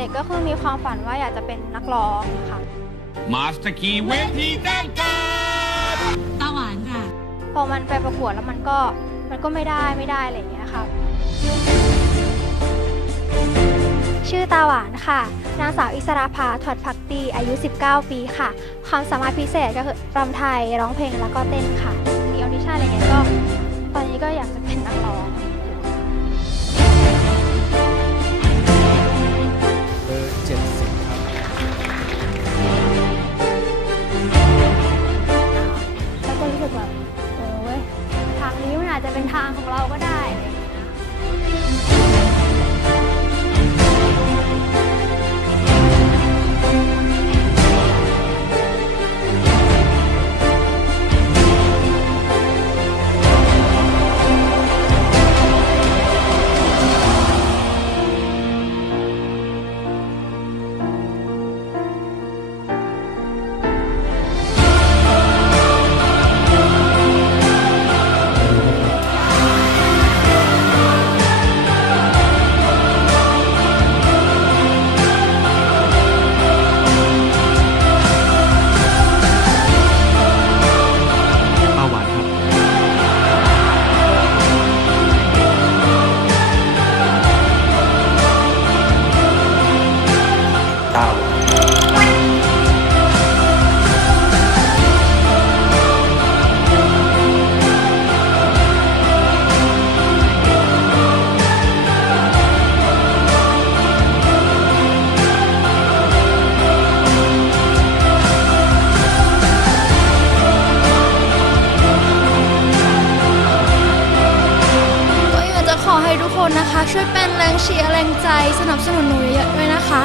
ด็กๆ ก็คือมีความฝันว่าอยากจะเป็นนักร้องค่ะ มาสเตอร์คีเวทีแจ้งเกิดตาหวานค่ะ พอมันไปประกวดแล้วมันก็มันก็ไม่ได้ไม่ได้อะไรอย่างเงี้ยค่ะชื่อตาหวานค่ะ นางสาวอิสราภาถอดพักดีอายุ 19 ปีค่ะ ความสามารถพิเศษก็คือรำไทยร้องเพลงแล้วก็เต้นค่ะมีออดิชั่นอะไรเงี้ยก็ ตอนนี้ก็อยากจะเป็นนักร้อง แล้วก็รู้สึกแบบโอ้ยทางนี้มันอาจจะเป็นทางของเราก็ได้ ช่วยเป็นแรงเชียร์แรงใจสนับสนุนหนูเยอะๆด้วยนะคะ